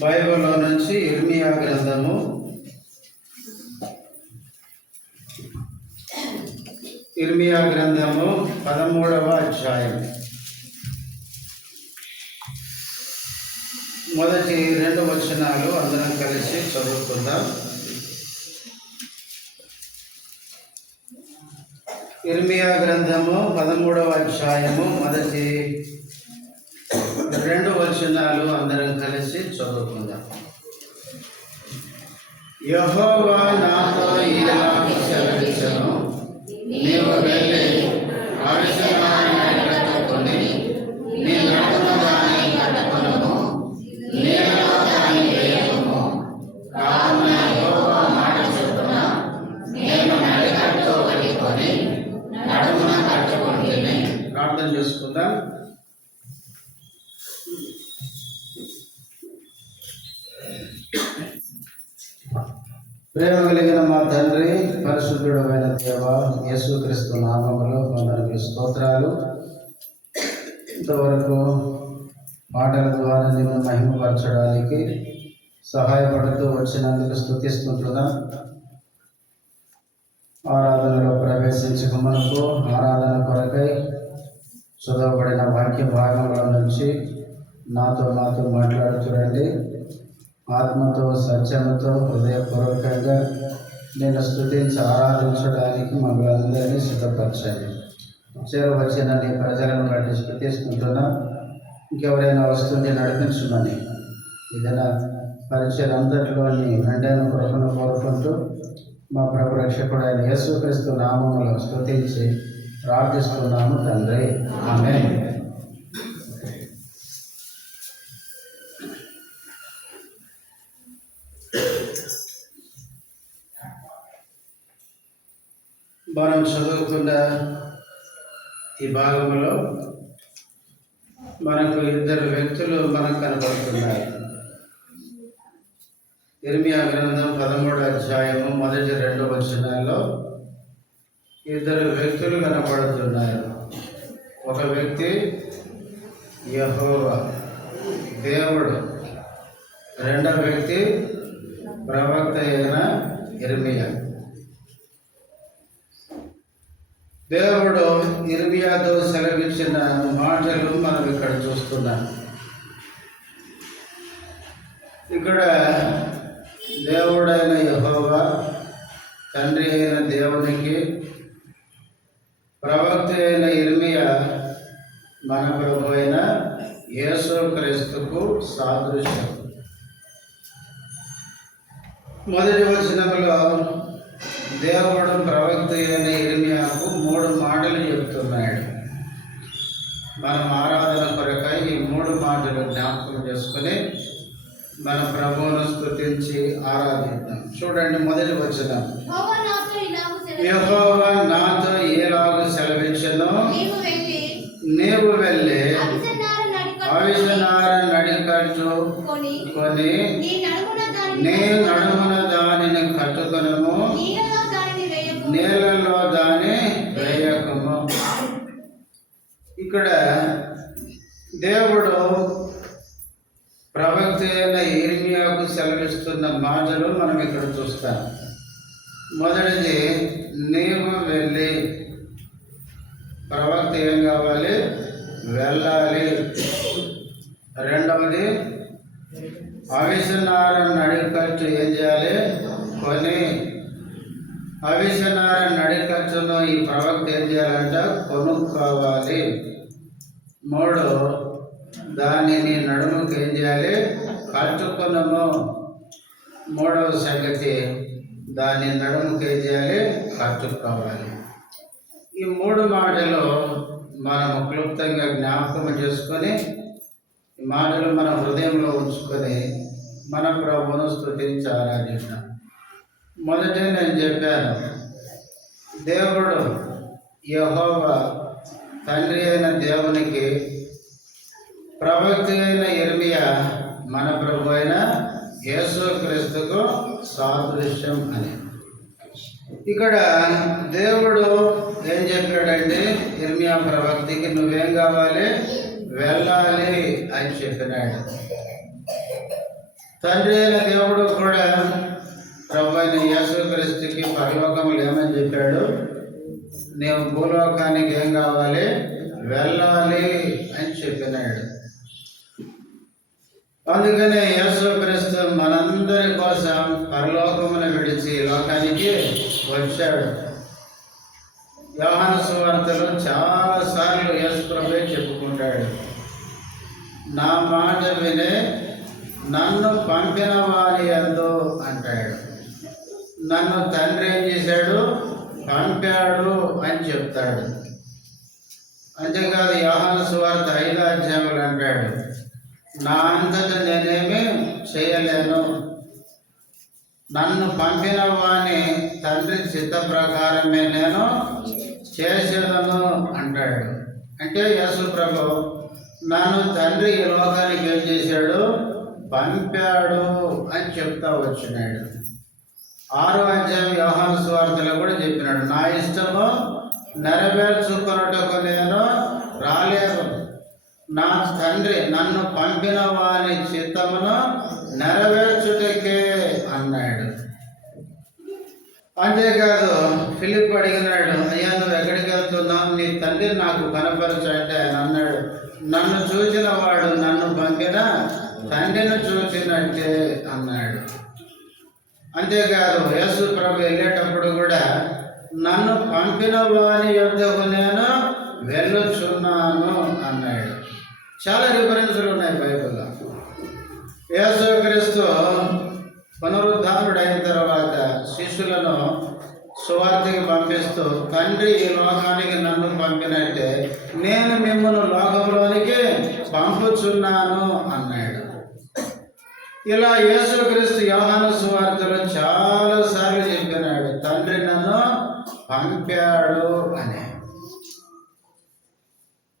బైబిల్లో నుంచి ఇర్మియా గ్రంథము 13వ అధ్యాయం మొదటి 2 వచనాలు అందరం కలిసి చదువుకుందాం. ఇర్మియా గ్రంథము 13వ అధ్యాయము మొదటి 2 వచనాలు అందరం కలిసి చదువుకుందాం. యెహోవా నాతో ఇలాగ సెలవిచ్చెను, నీవు వెళ్ళి అవిసెనారని కట్టుకొని నీ నడుమున దాన్ని కట్టుకొనుము, నీళ్ళలో దాన్ని వేయకుము. కావున యెహోవా మాట చొప్పున నేను నడికట్టు కట్టుకొని నడుమున కట్టుకుంటుని. ప్రార్థన చేసుకుందాం. ప్రేమ కలిగిన మా తండ్రి, పరిశుద్ధుడమైన దేవ, యేసుక్రీస్తు నామములో కొందరికి స్తోత్రాలు. ఇంతవరకు మాటల ద్వారా నిన్ను మహిమపరచడానికి సహాయపడుతూ వచ్చినందుకు స్తుతిస్తుంటున్నాం. ఆరాధనలో ప్రవేశించక మనకు ఆరాధన కొరకై చదవబడిన వాక్య భాగంలో నుంచి నాతో మాట్లాడుతురండి. ఆత్మతో సత్యముతో హృదయపూర్వకంగా నేను స్తుతించి ఆరాధించడానికి మమ్మల్ని అందరినీ సిద్ధపరచండి. చేరవచ్చిన నీ ప్రజలను బట్టి స్తుతిస్తుంటున్నా. ఇంకెవరైనా వస్తుంది నడిపించమని ఏదైనా పరిచయం అంతటిలోని మెండైన కృపను కోరుకుంటూ మా ప్రభు రక్షకుడైన యేసుక్రీస్తు నామములో స్తుతించి ప్రార్థిస్తున్నాము తండ్రి, ఆమేన్. మనం చదువుకున్న ఈ భాగంలో మనకు 2 వ్యక్తులు మనకు కనబడుతున్నారు. ఇర్మియా గ్రంథం 13వ అధ్యాయము మొదటి 2 వచనాల్లో 2 వ్యక్తులు కనబడుతున్నారు. ఒక వ్యక్తి యెహోవా దేవుడు, రెండవ వ్యక్తి ప్రవక్త అయిన ఇర్మియా. దేవుడు ఇర్మియాతో సెలవిచ్చిన మాటలు మనం ఇక్కడ చూస్తున్నాం. ఇక్కడ దేవుడైన యెహోవా, తండ్రి అయిన దేవునికి, ప్రవక్త అయిన ఇర్మియా మన ప్రభు అయిన యేసుక్రీస్తుకు సాదృశ్యం. మొదటి వచనంలో దేవుడు ప్రవక్త అయిన ఇర్మియాకు 3 మాటలు చెప్తున్నాడు. మనం ఆరాధన కొరకై ఈ 3 మాటలు జ్ఞాపకం చేసుకుని మన ప్రభువును స్తుతించి ఆరాధిద్దాం. చూడండి, మొదటి వచనం, యెహోవా నాతో ఇలాగ సెలవిచ్చెను, నీవు వెళ్ళి అవిసెనార నడికట్టు కొని నీ నడుమున దానిని కట్టుకొనుము, నీళ్ళలో దాన్ని వేయకము. ఇక్కడ దేవుడు ప్రవక్త అయిన ఇర్మియాకు సెలవిస్తున్న మాటలు మనం ఇక్కడ చూస్తాం. మొదటిది, నీవు వెళ్ళి. ప్రవక్త ఏం కావాలి? వెళ్ళాలి. రెండవది, అవిసెనార నడికట్టు ఏం చేయాలి? కొని. అవిసెనార నడికట్టును ఈ ప్రవక్త ఏం చేయాలంట? కొనుక్కోవాలి. 3, దానిని నడుముకి ఏం చేయాలి? కట్టుకునము. 3వ సంగతి, దాని నడుముకి ఏం చేయాలి? కట్టుకోవాలి. ఈ 3 మాటలు మనము క్లుప్తంగా జ్ఞాపకం చేసుకొని ఈ మాటలు మన హృదయంలో ఉంచుకొని మన ప్రభువును స్తుతించి ఆరాధిద్దాం. మొదటే నేను చెప్పాను, దేవుడు యెహోవా తండ్రి అయిన దేవునికి, ప్రవక్త అయిన ఇర్మియా మన ప్రభు అయిన యేసుక్రీస్తుకు సాదృశ్యం అని. ఇక్కడ దేవుడు ఏం చెప్పాడంటే ఇర్మియా ప్రవక్తకి, నువ్వేం కావాలి? వెళ్ళాలి అని చెప్పినాడు. తండ్రి అయిన దేవుడు కూడా ప్రభు అయిన యేసుక్రీస్తుకి పరలోకములు ఏమని చెప్పాడు? నీవు భూలోకానికి ఏం కావాలి? వెళ్ళాలి అని చెప్పినాడు. అందుకనే యేసుక్రీస్తు మనందరి కోసం పరలోకమును విడిచి లోకానికి వచ్చాడు. యోహాను సువార్తలో చాలాసార్లు యేసు ప్రభువే చెప్పుకుంటాడు, నా మాట వినే నన్ను పంపిన వారి యందు అంటాడు. నన్ను తండ్రి ఏం చేశాడు? పంపాడు అని చెప్తాడు. అంతేకాదు యోహాను సువార్త 5వ అధ్యాయంలో అంటాడు, నా అంతటా నేనేమి చేయలేను, నన్ను పంపిన వాని తండ్రి చిత్త ప్రకారమే నేను చేసేదను అంటాడు. అంటే యేసు ప్రభు నన్ను తండ్రి ఈ లోకానికి ఏం చేశాడు? పంపాడు అని చెప్తా వచ్చినాడు. 6వ అధ్యాయం యోహాను సువార్తలో కూడా చెప్పినాడు, నా ఇష్టము నెరవేర్చుకొనుటకు నేను రాలేదు, నా తండ్రి నన్ను పంపిన వారి చిత్తమును నెరవేర్చుటకే అన్నాడు. అంతేకాదు ఫిలిప్ అడిగినాడు, అయ్యా నువ్వు ఎక్కడికి వెళ్తున్నావు? నీ తండ్రి నాకు కనపరచు అంటే ఆయన అన్నాడు, నన్ను చూసిన వాడు నన్ను పంపిన తండ్రిని చూసినట్టే అన్నాడు. అంతేకాదు యేసు ప్రభు వెళ్ళేటప్పుడు కూడా నన్ను పంపిన వారి యొద్దకు నేను వెళ్ళుచున్నాను అన్నాడు. చాలా రిఫరెన్సులు ఉన్నాయి బైబిల్లో. యేసుక్రీస్తు పునరుద్ధానుడైన తర్వాత శిష్యులను సువార్తకి పంపిస్తూ, తండ్రి ఈ లోకానికి నన్ను పంపినట్టే నేను మిమ్మల్ని లోకంలోనికి పంపుచున్నాను అన్నాడు. ఇలా యేసుక్రీస్తు యోహాను సువార్తలో చాలాసార్లు చెప్పినాడు, తండ్రి నన్ను పంపాడు అని.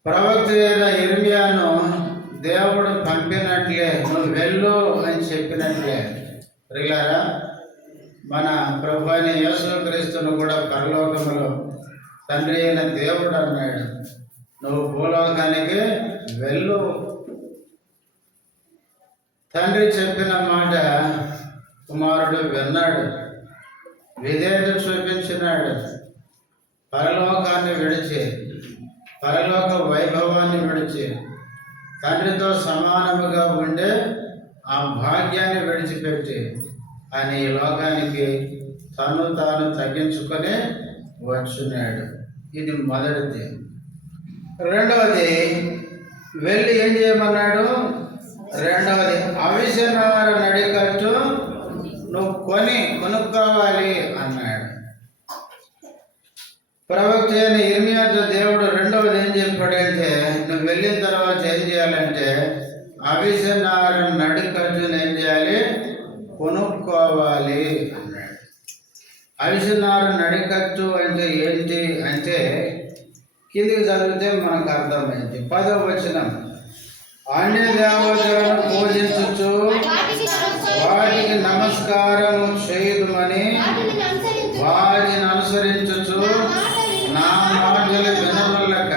ప్రవక్త అయిన ఇర్మియాను దేవుడు పంపినట్లే నువ్వు వెళ్ళు అని చెప్పినట్లే ప్రియులారా, మన ప్రభు అయిన యేసుక్రీస్తును కూడా పరలోకములో తండ్రి అయిన దేవుడు అన్నాడు, నువ్వు భూలోకానికి వెళ్ళు. తండ్రి చెప్పిన మాట కుమారుడు విన్నాడు, విధేయత చూపించినాడు. పరలోకాన్ని విడిచి, పరలోక వైభవాన్ని విడిచి, తండ్రితో సమానముగా ఉండే ఆ భాగ్యాన్ని విడిచిపెట్టి ఆయన ఈ లోకానికి తను తాను తగ్గించుకొని వచ్చున్నాడు. ఇది మొదటిది. రెండవది, వెళ్ళి ఏం చేయమన్నాడు? రెండవది, అవిసెనార నడికట్టు నువ్వు కొనుక్కోవాలి అన్నాడు. ప్రవక్త అయిన ఇర్మియాతో దేవుడు రెండవది ఏం చెప్పాడంటే, నువ్వు వెళ్ళిన తర్వాత ఏం చేయాలంటే అవిసెనార నడికట్టును ఏం చేయాలి? కొనుక్కోవాలి అన్నాడు. అవిసెనార నడికట్టు అంటే ఏంటి అంటే కిందికి చదివితే మనకు అర్థమైంది. 10వ వచనం, అన్య దేవతలను పూజించుచు వాటికి నమస్కారం చేయుదుమని వాటిని అనుసరించుచు నా మాటలు వినవల్లక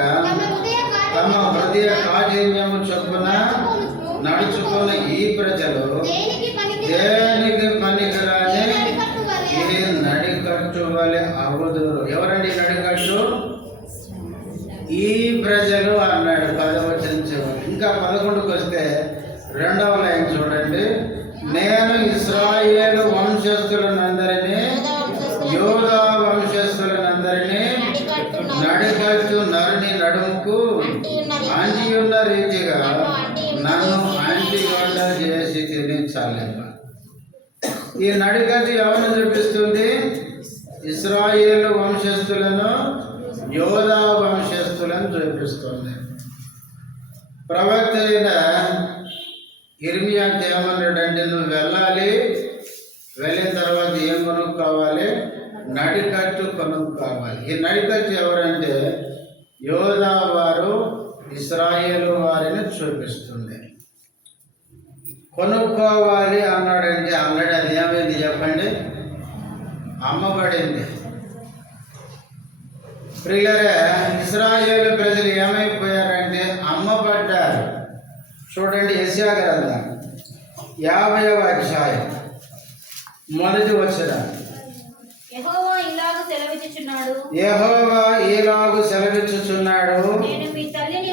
తమ హృదయ కాఠిన్యము చొప్పున నడుచుకున్న ఈ ప్రజలు దేనికి పనికిరాని ఇది నడికట్టు వలె అగుదురు. ఎవరండి నడికట్టు? ఈ ప్రజలు అన్నాడు 10వ వచనం చివరి. ఇంకా 11కు వస్తే 2వ లైన్ చూడండి, నేను ఇశ్రాయేలు వంశస్థులనందరినీ యోధా వంశస్థులనందరినీ నడికట్టు నరుని నడుముకు అంటి ఉన్న రీతిగా నన్ను అంటిగొండ చేసి తినించాలి. ఈ నడికట్టు ఎవరిని చూపిస్తుంది? ఇశ్రాయేలు వంశస్థులను యోధా వంశస్థులను చూపిస్తుంది. ప్రవక్త అయిన ఇర్మియా ఏమన్నాడంటే, నువ్వు వెళ్ళాలి, వెళ్ళిన తర్వాత ఏం కొనుక్కోవాలి? నడికట్టు కొనుక్కోవాలి. ఈ నడికట్టు ఎవరంటే యోధా వారు, ఇశ్రాయేలు వారిని చూపిస్తుంది. కొనుక్కోవాలి అన్నాడంటే ఆల్రెడీ అది ఏమైంది చెప్పండి? అమ్మబడింది. ప్రియులరే, ఇశ్రాయేలు ప్రజలు ఏమైపోయారంటే అమ్మబడ్డారు. చూడండి యెషయా గ్రంథం 50వ అధ్యాయం మొదటి వచనం. యెహోవా ఇలాగు సెలవిచ్చుచున్నాడు, నేను మీ తల్లిని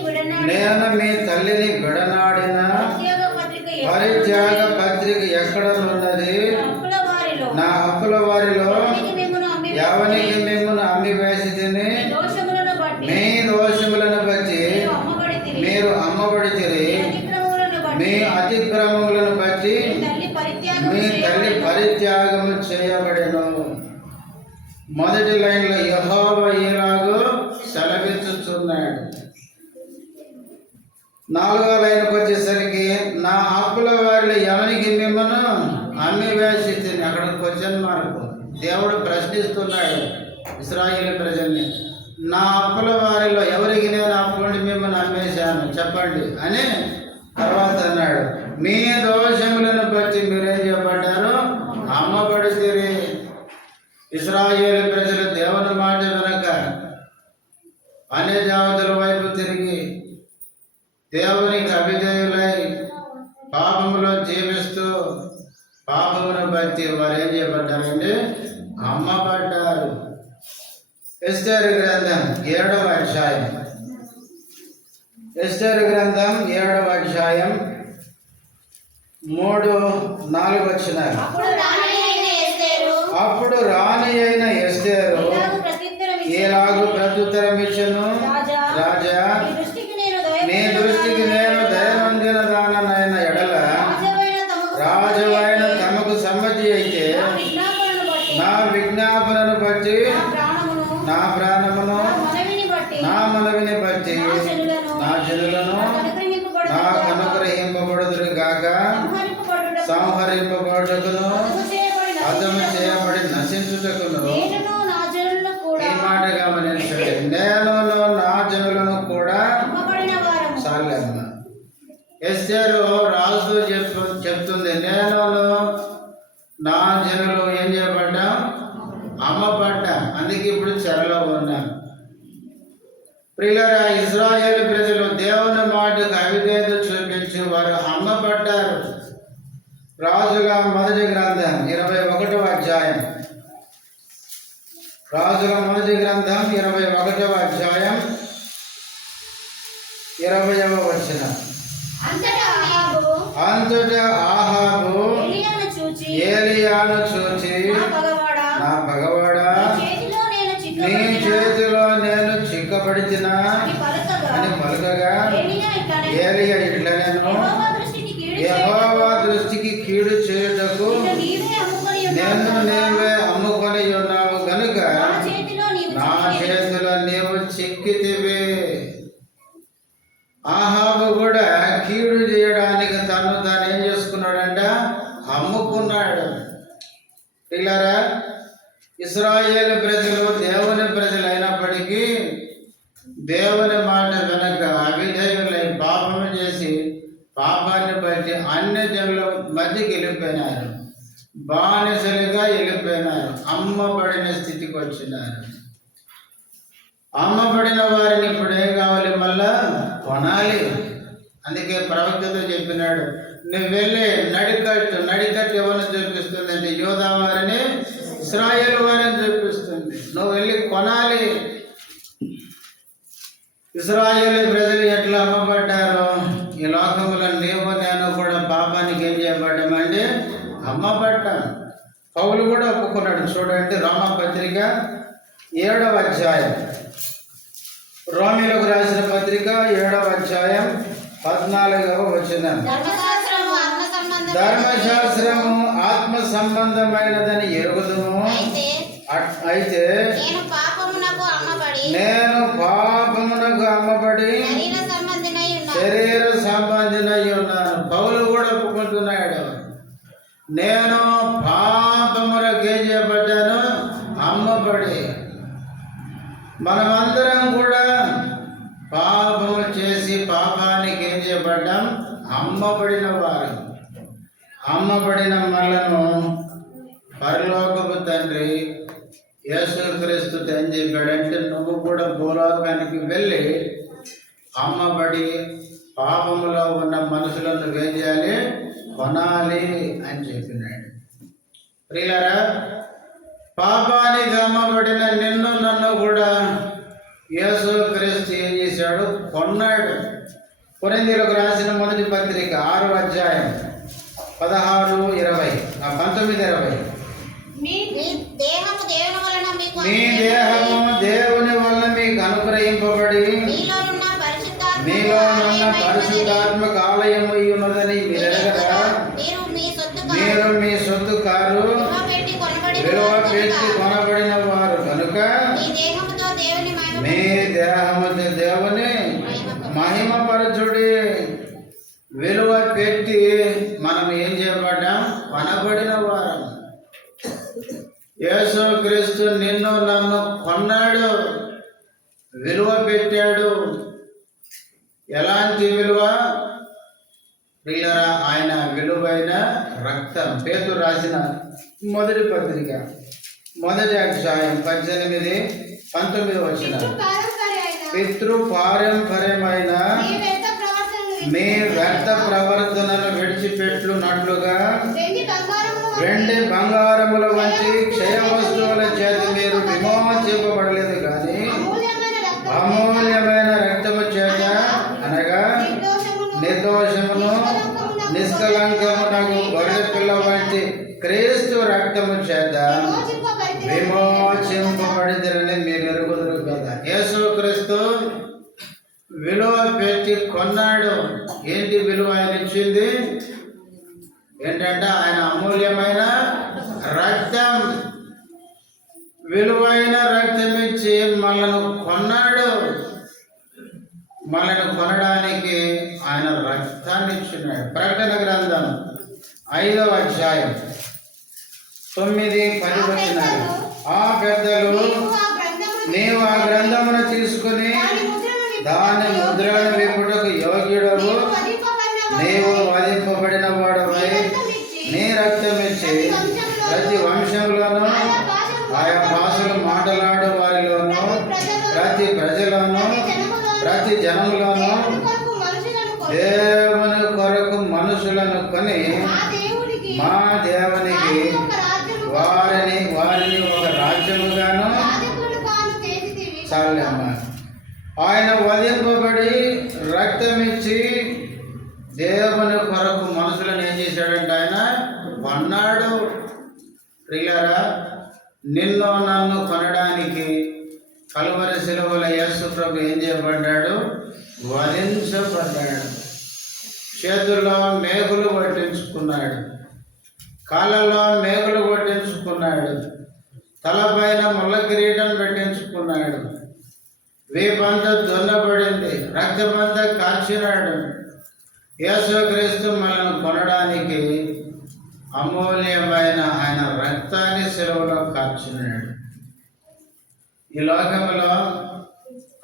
విడనాడిన పరిత్యాగ పత్రిక ఎక్కడనున్నది? నా హక్కుల వారిలో ఎవనికి మిమ్మును అమ్మి వేసి తిని మీ దోషములను బట్టి మీరు అమ్మబడితిరి, మీ అతిక్రమములను బట్టి మీ తల్లి పరిత్యాగము చేయబడెను. మొదటి లైన్లో యెహోవా ఇలాగూ సెలవిచ్చుచున్నాడు. 4వ లైన్కి వచ్చేసరికి నా హక్కుల వారిలో ఎవరికి మిమ్మను అమ్మి వేసి, అక్కడ క్వశ్చన్ మార్క్. దేవుడు ప్రశ్నిస్తున్నాడు ఇశ్రాయేలు ప్రజల్ని. నా హక్కుల వారిలో ఎవరికి నేను అప్పుకొని మిమ్మల్ని అమ్మేశాను చెప్పండి అని. తర్వాత అన్నాడు, మీ దోషములను బట్టి మీరేం చేయబడ్డారు? అమ్మబడితిరి. ఇశ్రాయేలు ప్రజలు దేవుని మాట వెనక అన్య దేవతల వైపు తిరిగి దేవునికి అవిధేయులై పాపములో జీవిస్తూ పాపమును బట్టి వారు ఏం చేయబడ్డారండి? అమ్మబడ్డారు. ఎస్తేరు గ్రంథం 7వ అధ్యాయం. ఎస్తేరు గ్రంథం 7వ అధ్యాయం 3-4 వచనాలు. అప్పుడు రాణి అయిన ఎస్తేరు ఇలాగు ప్రత్యుత్తరం ఇచ్చెను, రాజా, నీ దృష్టికి నేను దయనందిన దాననైన ఎడల రాజువైన తమకు సమ్మతి అయితే నా విజ్ఞాపనను బట్టి నా ప్రాణమును నా మనవిని బట్టి నా జనులను నాకు అనుగ్రహింపబడుదురు గాక, సంహరింపబడుటకును అర్థము చేయబడి నశించుటకును. ఈ మాట గమనించండి. నేను నా జనులను కూడా సాలెమ్మ. ఎస్తేరు రాజు చెప్తుంది, నేను నా జనులు ఏం చేయబడ్డా? అమ్మబడ్డా. అందుకే ఇప్పుడు చెరలో ఉన్నాను. ప్రియులారా, ఇశ్రాయేలు ప్రజలు దేవుని మాటకు అవిధేయత చూపించి వారు అమ్మబడ్డారు. రాజుల మొదటి గ్రంథం 21వ అధ్యాయం. రాజుల మొదటి గ్రంథం 21వ అధ్యాయం 20వ వచనం. అంతటా ఆహాబు ఏలియాను చూచి, నా పగవాడా, నీ చేతిలో నేను చిక్కబడితినా అని పలుకగా, ఏలియా ఇట్లా, నేను యెహోవా దృష్టికి కీడు చేయుటకు నీవే అమ్ముకొని ఉన్నావు గనుక నా చేతిలో నీవు చిక్కితివి. ఆహాబు కూడా కీడు చేయడానికి తాను ఏం చేసుకున్నాడంట? అమ్ముకున్నాడు. పిల్లరా, ఇశ్రాయేలు ప్రజలు దేవుని ప్రజలు అయినప్పటికీ దేవుని మాట వెనక అవిధేయులై పాపము చేసి పాపాన్ని బట్టి అన్య జనుల మధ్యకి వెళ్ళిపోయినారు, బానిసలుగా వెళ్ళిపోయినారు, అమ్మబడిన స్థితికి వచ్చినారు. అమ్మబడిన వారిని ఇప్పుడు ఏం కావాలి? మళ్ళా కొనాలి. అందుకే ప్రవక్తతో చెప్పినాడు, నువ్వు వెళ్ళి నడికట్టు ఎవరిని చూపిస్తుంది అంటే యోధా వారిని, ఇశ్రాయేలు వారిని చూపిస్తుంది. నువ్వు వెళ్ళి కొనాలి. ఇశ్రాయేలు ప్రజలు ఎట్లా అమ్మబడ్డారు? ఈ లోకంలో నీవు నేను కూడా పాపానికి ఏం చేయబడ్డామంటే అమ్మబడ్డాం. పౌలు కూడా ఒప్పుకున్నాడు. చూడండి, రోమపత్రిక 7వ అధ్యాయం. రోమీలకు రాసిన పత్రిక 7వ అధ్యాయం 14వ వచనం. ధర్మశాస్త్రము ఆత్మ సంబంధమైనదని ఎరుగుదుము, అయితే నేను పాపమునకు అమ్మబడి శరీర సంబంధినై ఉన్నాను. పౌలు కూడా ఒప్పుకుంటున్నాడు, నేను పాపమునకు ఏం చేయబడ్డాను? అమ్మబడి. మనమందరం కూడా పాపము చేసి పాపానికి ఏం చేయబడ్డాం? అమ్మబడిన వారు. అమ్మబడిన మనలను పరలోకపు తండ్రి యేసుక్రీస్తు ఏం చెప్పాడంటే, నువ్వు కూడా భూలోకానికి వెళ్ళి అమ్మబడి పాపములో ఉన్న మనుషులను ఏం చేయాలి? కొనాలి అని చెప్పినాడు. ప్రియులారా, పాపానికి అమ్మబడిన నిన్ను నన్ను కూడా యేసు క్రీస్తు ఏం చేశాడు? కొన్నాడు. కొరింథీయులకు రాసిన మొదటి పత్రిక 6వ అధ్యాయం 19-20. మీ దేహము దేవుని వలన మీకు అనుగ్రహింపబడి మీలోనున్న పరిశుద్ధాత్మక ఆలయము ఉన్నదని మీరు ఎరగరా? మీరు మీ సొత్తు కారు విలువ పెట్టి కొనబడిన వారు కనుక మీ దేహముతో దేవుని మహిమపరచుడి. విలువ పెట్టి మనం ఏం చేయబడ్డాం? కొనబడిన వారం. యేసు క్రీస్తు నిన్ను నన్ను కొన్నాడు, విలువ పెట్టాడు. ఎలాంటి విలువ? ప్రియులారా, ఆయన విలువైన రక్తం. పేతురు రాసిన మొదటి పత్రిక 1వ అధ్యాయం 18-19 పితృపారంపర్యమైన మీ వ్యర్థ ప్రవర్తనను విడిచిపెట్టునట్లుగా వెండి బంగారముల వంటి క్షయ వస్తువుల చేత మీరు విమోచింపబడలేదు కానీ అమూల్యమైన రక్తము చేత, అనగా నిర్దోషమును నిష్కలంకమునకు గొర్రె పిల్ల వంటి క్రీస్తు రక్తము చేత విమోచింపబడిదని మీరు ఎరుగుదురు కదా. యేసు క్రీస్తు విలువ పెట్టి కొన్నాడు. ఏంటి విలువ ఆయన ఇచ్చింది? ఏంటంటే ఆయన అమూల్యమైన రక్తం. విలువైన రక్తం ఇచ్చి మనల్ని కొన్నాడు. మనల్ని కొనడానికి ఆయన రక్తాన్ని ఇచ్చినాడు. ప్రకటన గ్రంథం 5వ అధ్యాయం 9-10 ఆ పెద్దలు నీవు ఆ గ్రంథమును తీసుకుని దాని ముద్రలను విప్పుటకు యోగ్యుడవు, నీవు వధింపబడిన వాడవై నీ రక్తం ఇచ్చి ప్రతి వంశంలోనూ ఆయా భాషలు మాట్లాడు వారిలోనూ ప్రతి ప్రజలను ప్రతి జనములను దేవుని కొరకు మనుషులను కొని మా దేవునికి వారిని ఒక రాజ్యముగాను చాలమ్మా. ఆయన వధింపబడి రక్తమిచ్చి దేవుని కొరకు మనుషులను ఏం చేశాడంటే ఆయన కొన్నాడు. ప్రియులారా, నిన్ను నన్ను కొనడానికి కలువరి శిలువల యేసు ప్రభు ఏం చేయబడ్డాడు? వధించబడ్డాడు. చేతుల్లో మేకులు కొట్టించుకున్నాడు, కాళ్ళలో మేకులు కొట్టించుకున్నాడు, తలపైన ముళ్ళ కిరీటం పెట్టించుకున్నాడు, వీపంతా దున్నబడింది, రక్తమంతా కార్చినాడు. యేసుక్రీస్తు మనల్ని కొనడానికి అమూల్యమైన ఆయన రక్తాన్ని శిలువలో కార్చినాడు. ఈ లోకంలో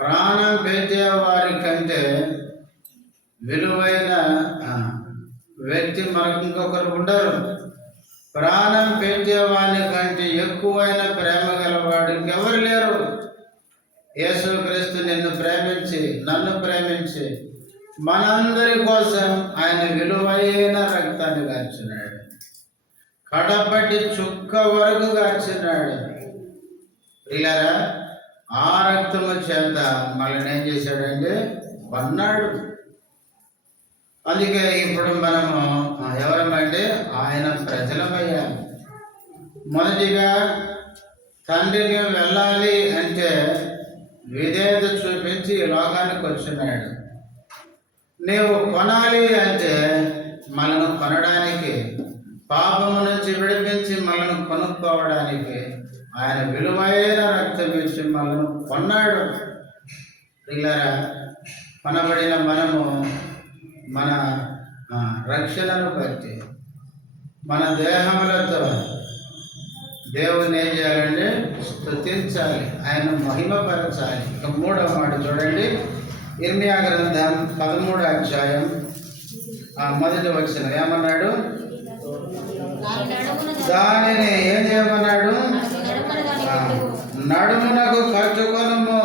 ప్రాణం పెట్టే వారి కంటే విలువైన వ్యక్తి మనకు ఇంకొకరు ఉండరు. ప్రాణం పెట్టేవాని కంటే ఎక్కువైన ప్రేమ గలవాడు ఇంకెవరు లేరు. యేసుక్రీస్తు నిన్ను ప్రేమించి నన్ను ప్రేమించి మనందరి కోసం ఆయన విలువైన రక్తాన్ని కార్చినాడు. కడపటి చుక్క వరకు కార్చినాడు. ప్రియులారా, ఆ రక్తము చేత మనల్ని ఏం చేశాడంటే కొన్నాడు. అందుకే ఇప్పుడు మనము ఎవరమంటే ఆయన ప్రజలమయ్యాము. మొదటిగా తండ్రిని వెళ్ళాలి అంటే విధేయత చూపించి ఈ లోకానికి వచ్చినాడు. నీవు కొనాలి అంటే మనను కొనడానికి, పాపము నుంచి విడిపించి మనను కొనుక్కోవడానికి ఆయన విలువైన రక్తం ఇచ్చి మనను కొన్నాడు. పిల్లరా, కొనబడిన మనము మన రక్షణను బట్టి మన దేహములతో దేవుని ఏం చేయాలంటే స్తుతించాలి, ఆయన మహిమపరచాలి. ఇక 3వ మాట చూడండి, ఇర్మియా గ్రంథం 13వ అధ్యాయం 1వ వచనం ఏమన్నాడు? దానిని ఏం చేయమన్నాడు? నడుమునకు కట్టుకొనుము.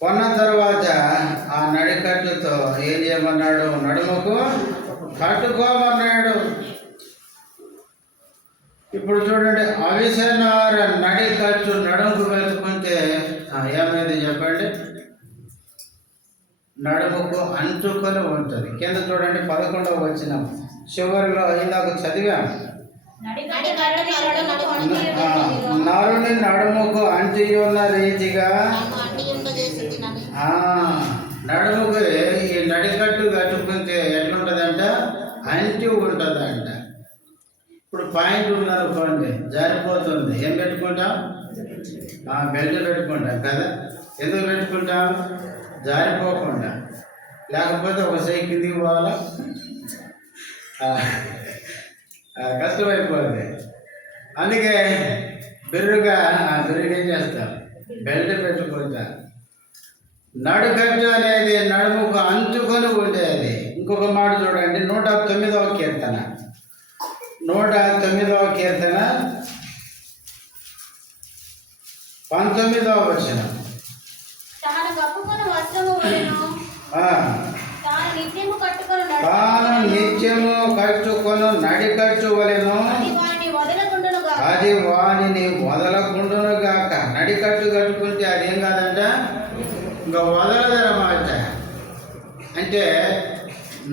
కొన్న తర్వాత ఆ నడికట్టుతో ఏం చేయమన్నాడు? నడుముకు కట్టుకోమన్నాడు. ఇప్పుడు చూడండి, అవిసెనార నడికట్టు నడుముకు వేసుకుంటే ఏమైంది చెప్పండి? నడుముకు అంటుకొని ఉంటుంది. కింద చూడండి 11వ వచనం చివరిలో ఇందాక చదివాం. నరుని నడుముకు అంటి ఉన్న రీతిగా నడుముకు ఈ నడికట్టు కట్టుకుంటే ఎట్లుంటుందంట? అంటి ఉంటుందంట. ఇప్పుడు పాయింట్ ఉందనుకోండి, జారిపోతుంది. ఏం పెట్టుకుంటాం? బెల్ట్ పెట్టుకుంటాం కదా. ఎందుకు పెట్టుకుంటాం? జారిపోకుండా. లేకపోతే ఒక సైకిల్ కిందికి పోవాలా, కష్టమైపోతుంది. అందుకే బిర్రుగా ఏం చేస్తాం? బెల్ట్ పెట్టుకుంటా. నడుకట్టు అనేది నడుముకు అంటుకొని ఉండేది. ఇంకొక మాట చూడండి, 109వ కీర్తన 19వ వచనం. తాను నిత్యము కట్టుకొను నడికట్టు వలెను, అది వానిని వదలకుండును గాక. నడికట్టు కట్టుకుంటే అదేం కాదంట, ఇంకా వదలదనమాట. అంటే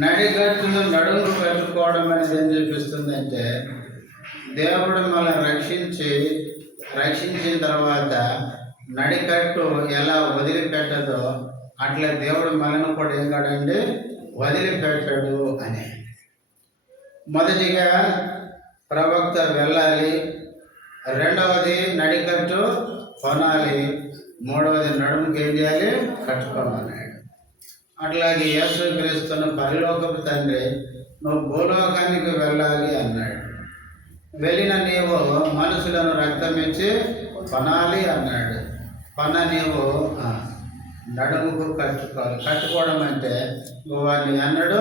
నడికట్టును నడుము కట్టుకోవడం అనేది ఏం చూపిస్తుందంటే, దేవుడు మనల్ని రక్షించిన తర్వాత నడికట్టు ఎలా వదిలిపెట్టదో అట్లా దేవుడు మనల్ని కూడా ఏం కాడండి, వదిలిపెట్టాడు అని. మొదటిగా ప్రవక్త వెళ్ళాలి, రెండవది నడికట్టు కొనాలి, మూడవది నడుముకి ఏం చేయాలి? కట్టుకోమన్నాడు. అట్లాగే యేసుక్రీస్తును పరలోకపు తండ్రి నువ్వు భూలోకానికి వెళ్ళాలి అన్నాడు. వెళ్ళిన నీవు మనుషులను రక్తమిచ్చి కొనాలి అన్నాడు. కొన్న నీవు నడుముకు కట్టుకోవాలి. కట్టుకోవడం అంటే వాడిని అన్నాడు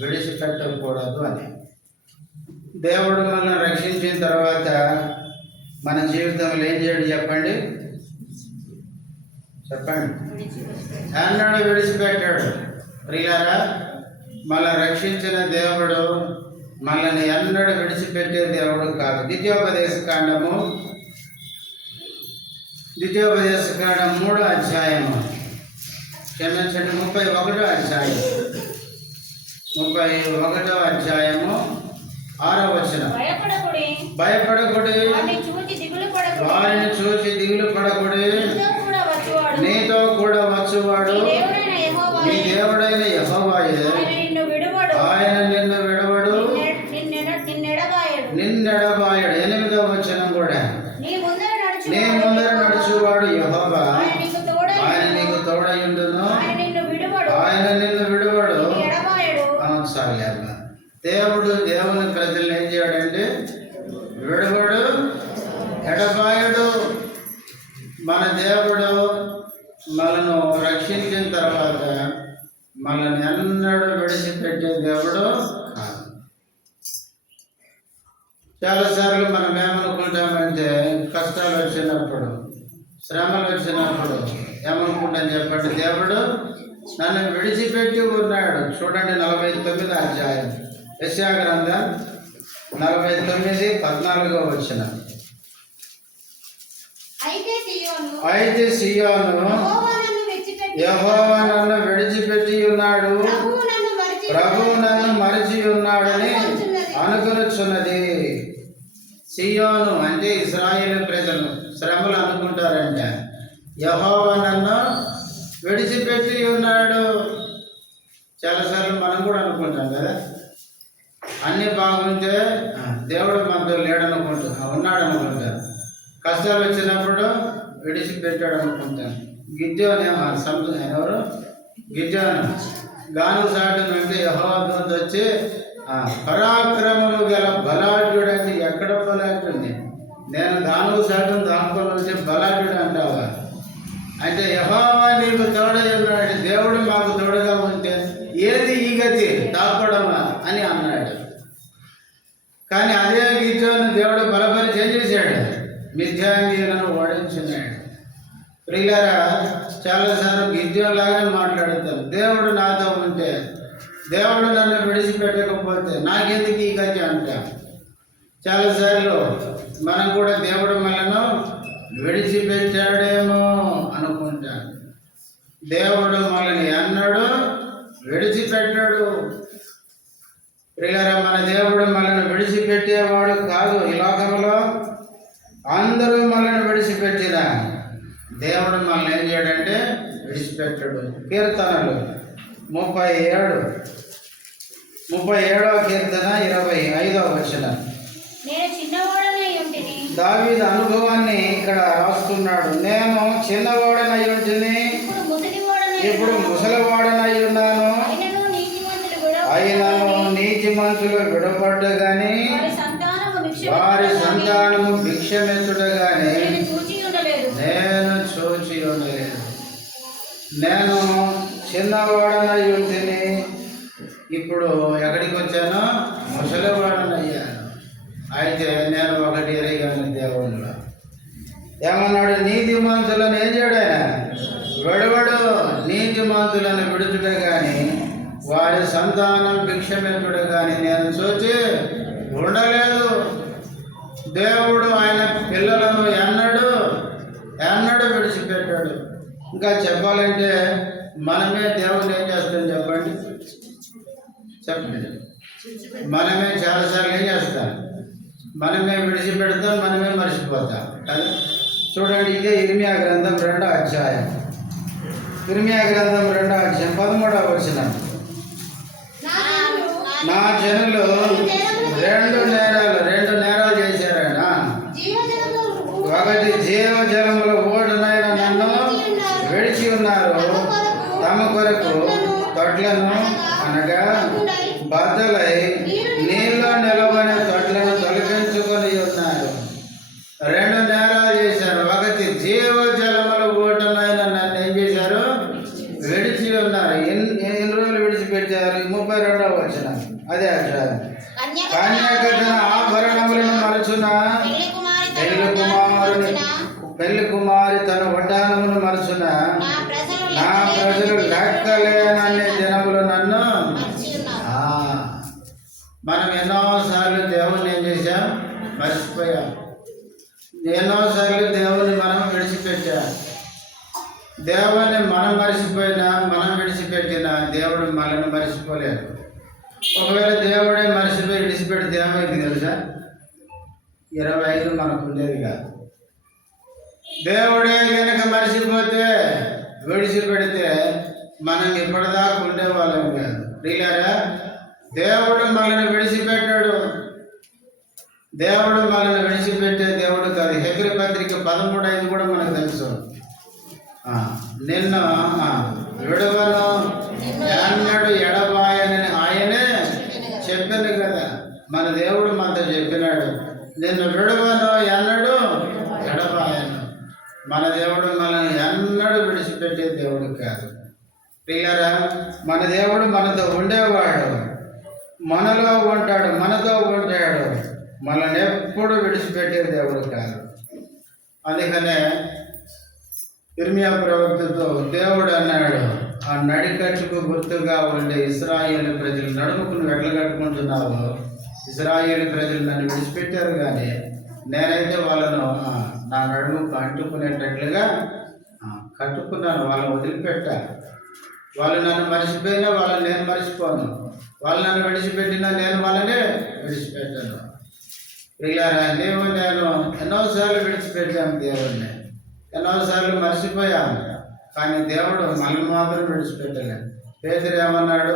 విడిచిపెట్టకూడదు అని. దేవుడు మనల్ని రక్షించిన తర్వాత మన జీవితంలో ఏం చేయడు చెప్పండి? అన్నాడు విడిచిపెట్టాడు. ప్రియులారా, మనల్ని రక్షించిన దేవుడు మనల్ని ఎన్నడూ విడిచిపెట్టే దేవుడు కాదు. ద్వితీయోపదేశ కాండము 3వ అధ్యాయము, క్షమించండి 31వ అధ్యాయం, 31వ అధ్యాయము 6వ వచనం. భయపడకుడి, వారిని చూసి దిగులు పడకుడి, నీతో కూడా వచ్చువాడు నీ దేవుడైన యెహోవాయే, ఆయన నిన్ను విడవడు, నిన్నెడబాయడు. 8వ వచనం కూడా, నీ ముందర నడుచువాడు యెహోవా, ఆయన నీకు తోడయుండును, ఆయన నిన్ను విడవడు. చాలే అమ్మ. దేవుని ప్రజలను ఏం చేయడంటే విడవడు, ఎడబాయడు. మన దేవుడు మనను రక్షించిన తర్వాత మనల్ని ఎన్నడూ విడిచిపెట్టే దేవుడు కాదు. చాలాసార్లు మనం ఏమనుకుంటామంటే కష్టాలు వచ్చినప్పుడు, శ్రమలు వచ్చినప్పుడు ఏమనుకుంటాం చెప్పండి? దేవుడు నన్ను విడిచిపెట్టి ఉన్నాడు. చూడండి 49వ అధ్యాయం యెషయా గ్రంథం 49:14 వచనం. అయితే సియోను యెహోవా నన్ను విడిచిపెట్టి ఉన్నాడు, ప్రభువు నన్ను మరచి ఉన్నాడని అనుకొనుచున్నది. సియోను అంటే ఇశ్రాయేలు ప్రజలు శ్రమలు అనుకుంటారంట, యెహోవా నన్ను విడిచిపెట్టి ఉన్నాడు. చాలాసార్లు మనం కూడా అనుకుంటాం కదా, అన్నీ బాగుంటే దేవుడు మనతో లేడనుకుంటాం, ఉన్నాడు అనుకుంటాం. కష్టాలు వచ్చినప్పుడు విడిచిపెట్టాడు అనుకుంటాం. ఎవరు గిద్యోను గాను సాటు నుండి యెహోవా దూత వచ్చి పరాక్రమము గల బలాఢ్యుడు అంటే ఎక్కడ బలాఢ్యుడి? నేను గాను సాటును దాచుకొని వచ్చి బలాఢ్యుడు అంటావా? అంటే యెహోవా నీకు తోడై ఉన్నాడు, దేవుడు మాకు తోడుగా ఉంటే ఏది ఈ గతి దాక్కోవడమా అని అన్నాడు. కానీ అదే గిద్యోను దేవుడు బలపరిచి ఏం చేశాడు? మిథ్యాంగీయులను ఓడించినాడు. ప్రియులారా, చాలాసార్లు గిద్యోలాగానే మాట్లాడతాను. దేవుడు నాతో ఉంటే, దేవుడు నన్ను విడిచిపెట్టకపోతే నాకెందుకు ఈ గతి అంటా. చాలాసార్లు మనం కూడా దేవుడు మనను విడిచిపెట్టాడేమో అనుకుంటాం. దేవుడు మనల్ని ఎన్నడూ విడిచిపెట్టాడు. ప్రియులారా, మన దేవుడు మనల్ని విడిచిపెట్టేవాడు కాదు. ఈ లోకంలో అందరూ మనల్ని విడిచిపెట్టినా దేవుడు మనల్ని ఏం చేయడంటే విడిచిపెట్టాడు. కీర్తనలు 37వ కీర్తన 25వ వచనం. నేను చిన్నవాడనై ఉంటిని. దావీదు అనుభవాన్ని ఇక్కడ రాస్తున్నాడు. నేను చిన్నవాడనై ఉంటిని, ఇప్పుడు ముసలివాడనై ఉన్నాను. అయినను నీతిమంతులు విడపడ్డు గాని వారి సంతానము భిక్షమెత్తుడు గాని నేను చూచి ఉండలేదు. నేను చిన్నవాడనై ఉంటిని, ఇప్పుడు ఎక్కడికి వచ్చాను? ముసలివాడనయ్యాను. అయితే నేను ఒకటి ఎరిగాను, దేవుళ్ళు ఏమన్నాడు? నీతిమంతులను ఏం చేయడాయన విడవడు, నీతిమంతులను విడుచుడే కానీ వారి సంతానం భిక్షమెత్తుడు కానీ నేను చూచి ఉండలేదు. దేవుడు ఆయన పిల్లలను ఎన్నడూ విడిచిపెట్టాడు. ఇంకా చెప్పాలంటే మనమే దేవుడు ఏం చేస్తాం చెప్పండి? మనమే చాలాసార్లు ఏం చేస్తాం? మనమే విడిచిపెడతాం, మనమే మర్చిపోతాం కదా. చూడండి, ఇదే ఇర్మియా గ్రంథం 2వ అధ్యాయం. ఇర్మియా గ్రంథం 2వ అధ్యాయం 13వ వచనం. నా జనులు రెండు నేరాలు చేశారాయన. ఒకటి జీవజలముల ఓడనైన నన్ను విడిచి ఉన్నారు, తమ కొరకు తొట్లను అనగా బద్దలై నీళ్ళు నిలవని తొట్లను తొలగించుకొని ఉన్నారు. రెండు నేరాలు చేశారు. ఒకటి జీవజలముల ఓటనైన నన్ను ఏం చేశారు? విడిచి ఉన్నారు. ఎన్ని రోజులు విడిచిపెట్టారు? 32వ వచనం అదే అధ్యాయం. కన్యకథన ఆభరణములను మరచున పెళ్లి కుమారి తన వడ్డానమును మరచున నా ప్రజలు లెక్కలేనన్ని దినములు నన్ను. మనం ఎన్నోసార్లు దేవుని ఏం చేశాం? మర్చిపోయాం. ఎన్నోసార్లు దేవుని మనం విడిచిపెట్టాం. దేవుని మనం మర్చిపోయినా, మనం విడిచిపెట్టినా దేవుడు మనల్ని మర్చిపోలేదు. ఒకవేళ దేవుడే మర్చిపోయి విడిచిపెడితే ఏమైంది తెలుసా? 25 మనకు ఉండేది కాదు. దేవుడే కనుక మర్చిపోతే, విడిచిపెడితే మనం ఇప్పటిదాకా ఉండేవాళ్ళం కాదు. ప్రియులారా, దేవుడు మనల్ని విడిచిపెట్టాడు. దేవుడు మనల్ని విడిచిపెట్టే దేవుడు కాదు. హెబ్రీ పత్రిక 13:5 కూడా మనకు తెలుసు. నిన్ను విడవను ఎన్నడు ఎడబాయనని ఆయనే చెప్పాను కదా. మన దేవుడు మనతో చెప్పినాడు, నిన్ను విడవను ఎన్నడు ఎడబాయను. మన దేవుడు మనల్ని ఎన్నడూ విడిచిపెట్టే దేవుడు కాదు. ప్రియులారా, మన దేవుడు మనతో ఉండేవాడు, మనలో ఉంటాడు, మనతో ఉంటాడు. మనల్ని ఎప్పుడు విడిచిపెట్టే దేవుడు కాదు. అందుకనే ఇర్మియా ప్రవక్తతో దేవుడు అన్నాడు, ఆ నడికట్టుకు గుర్తుగా ఉండే ఇశ్రాయేలు ప్రజలు నడుముకు నువ్వు ఎట్లా కట్టుకుంటున్నావు? ఇశ్రాయేలు ప్రజలు నన్ను విడిచిపెట్టారు, కానీ నేనైతే వాళ్ళను నా నడుముకు అంటుకునేటట్లుగా కట్టుకున్నాను. వాళ్ళని వదిలిపెట్టా. వాళ్ళు నన్ను మర్చిపోయినా వాళ్ళని నేను మర్చిపోను. వాళ్ళు నన్ను విడిచిపెట్టినా నేను వాళ్ళనే విడిచిపెట్టాను. ప్రియులారా, నేను ఎన్నోసార్లు విడిచిపెట్టాము దేవుడిని, ఎన్నోసార్లు మర్చిపోయాము. కానీ దేవుడు మనల్ని మాత్రం విడిచిపెట్టలేదు. పేతురు ఏమన్నాడు?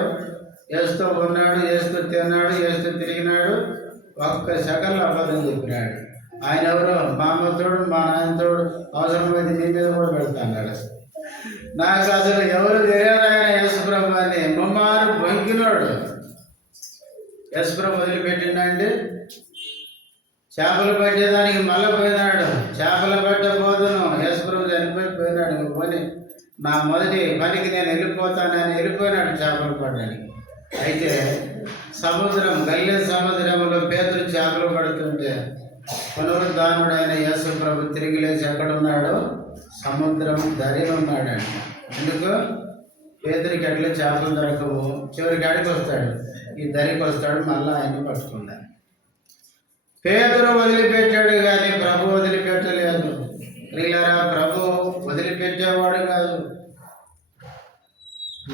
ఏస్తూ ఉన్నాడు, ఏస్తూ తిన్నాడు, ఏస్తూ తిరిగినాడు, ఒక్క సెకండ్లో అబద్ధం చెప్పినాడు. ఆయన ఎవరో మా అమ్మతోడు, మా నాయనతోడు, అవసరమైతే నీ మీద కూడా పెడతాడు. నాకు అసలు ఎవరు తెలియదు ఆయన యేసుప్రభు అని ముమ్మారు బొంకినోడు. యేసుప్రభు వదిలిపెట్టిండండి. చేపలు పట్టేదానికి మళ్ళీ పోయినాడు. చేపలు పట్టబోదును, యేసుప్రభు చనిపోయిపోయినాడు. పోని నా మొదటి పనికి నేను వెళ్ళిపోతానని వెళ్ళిపోయినాడు చేపలు పట్టడానికి. అయితే సముద్రం, గల్లీ సముద్రంలో పేతురు చేపలు పడుతుంటే పునరుద్ధానుడైన యేసుప్రభు తిరిగి లేచి ఎక్కడున్నాడు? సముద్రం దరి ఉన్నాడంట. ఎందుకు? పేదరికి ఎట్లా చేపలు దొరకవు, చివరికి ఆడికి వస్తాడు, ఈ దరికి వస్తాడు, మళ్ళీ ఆయన్ని పట్టుకుంటాడు. పేదరు వదిలిపెట్టాడు కానీ ప్రభు వదిలిపెట్టలేదు. ప్రియులారా, ప్రభు వదిలిపెట్టేవాడు కాదు.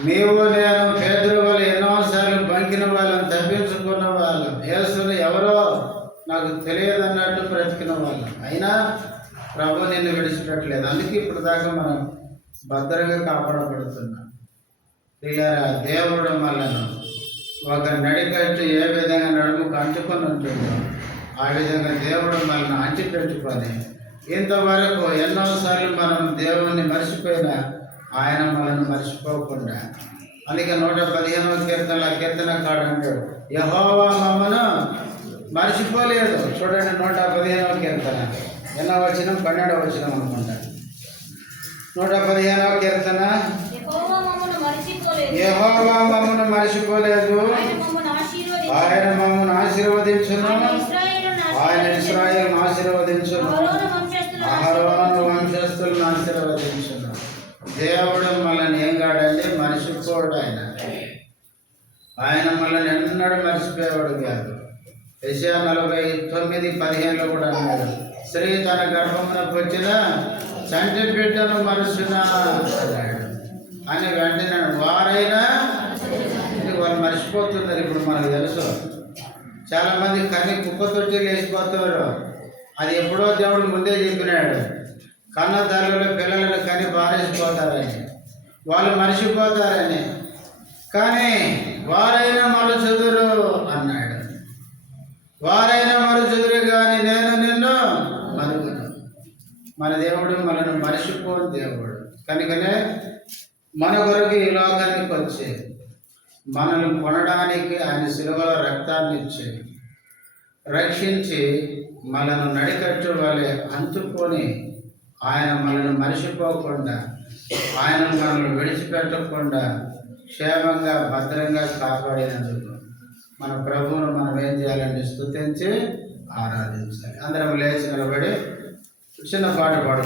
నీవు నేను పేదరు వాళ్ళు ఎన్నోసార్లు బంకిన వాళ్ళం, తప్పించుకున్న వాళ్ళం, యేసుని ఎవరో నాకు తెలియదన్నట్టు బ్రతికిన వాళ్ళం. అయినా ప్రభు నిన్ను విడిచిపెట్టలేదు. అందుకే ఇప్పుడు దాకా మనం భద్రంగా కాపాడబడుతున్నాం. ప్రియులారా, దేవుడు మనలను ఒక నడికట్టు ఏ విధంగా నడుముకు అంటుకొని ఉంటుందో ఆ విధంగా దేవుడు మనల్ని అంటిపెట్టుకొని ఇంతవరకు ఎన్నోసార్లు మనం దేవుణ్ణి మర్చిపోయినా ఆయన మనల్ని మర్చిపోకుండా. అందుకే 115వ కీర్తన కాడు అంటాడు, యెహోవా మమ్మను మర్చిపోలేదు. చూడండి, 115వ కీర్తన ఎన్నో వచనం, 12వ వచనం అనుకుంటా. 115వ కీర్తన, యెహోవా మమ్మను మర్చిపోలేదు, ఆయన మమ్మను ఆశీర్వదించును, ఆయన ఇశ్రాయేలును ఆశీర్వదించును, అహరోను వంశస్థులను ఆశీర్వదించును. దేవుడు మనల్ని ఏం కాడండి, మర్చిపోడు. ఆయన మనల్ని ఎన్నడూ మర్చిపోయేవాడు కాదు. యెషయా 49:15 కూడా అన్నాడు, స్త్రీ తన గర్భమునకు వచ్చిన చంటి బిడ్డను మరుచునా అన్నాడు. అని వెంటనే వారైనా వాళ్ళు మర్చిపోతున్నారు. ఇప్పుడు మనకు తెలుసు, చాలామంది కన్ని కుక్క తొట్టి లేచిపోతారు. అది ఎప్పుడో దేవుడు ముందే చెప్పినాడు, కన్న తల్లుల పిల్లలను కని బారేసిపోతారని, వాళ్ళు మర్చిపోతారని. కానీ వారైనా మరుచుదురు అన్నాడు. వారైనా మరుచుదురు కానీ నేను నిన్ను మరుగును. మన దేవుడు మనను మర్చిపోని దేవుడు. కనుకనే మన కొరకు ఈ లోకానికి వచ్చి మనల్ని కొనడానికి ఆయన శిలువలో రక్తాన్ని ఇచ్చి రక్షించి మనను నడికట్టు వలె అంటుకొని ఆయన మనల్ని మర్చిపోకుండా, ఆయన మనల్ని విడిచిపెట్టకుండా క్షేమంగా భద్రంగా కాపాడినందుకు మన ప్రభువును మనం ఏం చేయాలంటే స్తుతించి ఆరాధించాలి. అందరం లేచి నిలబడి చిన్న పాట పాడు.